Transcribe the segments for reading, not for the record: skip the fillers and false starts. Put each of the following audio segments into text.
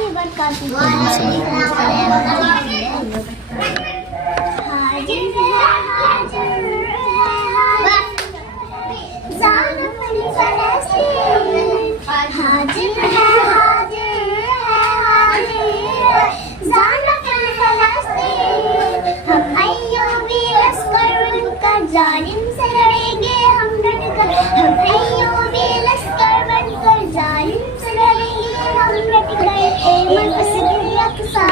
वरहमतुल्लाहि वबरकातुहू। हाजिर है हाजिर है जान अपनी फलस्तीन। हाजिर है हाजिर है जान अपनी फलस्तीन। हम अय्यूबी लश्कर बनकर जालिम से लड़ेंगे हम डटकर। हम अय्यूबी लश्कर बनकर जालिम से लड़ेंगे हम डटकर। ए मस्जिद अक़सा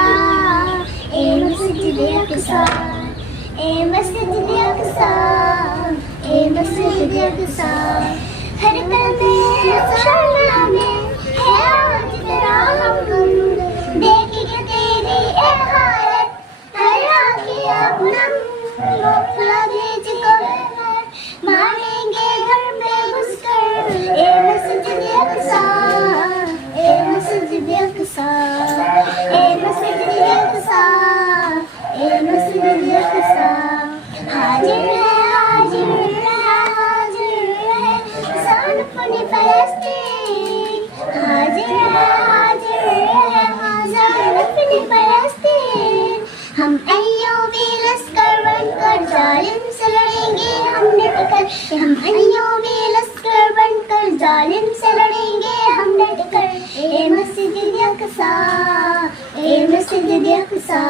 ए मस्जिद अक़सा ए मस्जिद अक़सा ए मस्जिद अक़सा। हर कल्बे शर्मा में है आज तेरा हम देखेंगे तेरी ए हालत हर आँखें अब नम। मोहल्ला भेज कर मारेंगे घर में घुसकर। ए मस्जिद अक़सा ए मस्जिद अक़सा ए मस्जिद अक़सा ए मस्जिद अक़सा। हाजिर है हाजिर है हाजिर है जान अपनी फलस्तीन। हाजिर है हाजिर है जान अपनी फलस्तीन। हम अय्यूबी लश्कर बनकर जालिम से लड़ेंगे हम डटकर। हम अय्यूबी लश्कर बनकर जालिम से लड़ेंगे हम डटकर। ए मस्जिद अक़सा ए मस्जिद अक़सा।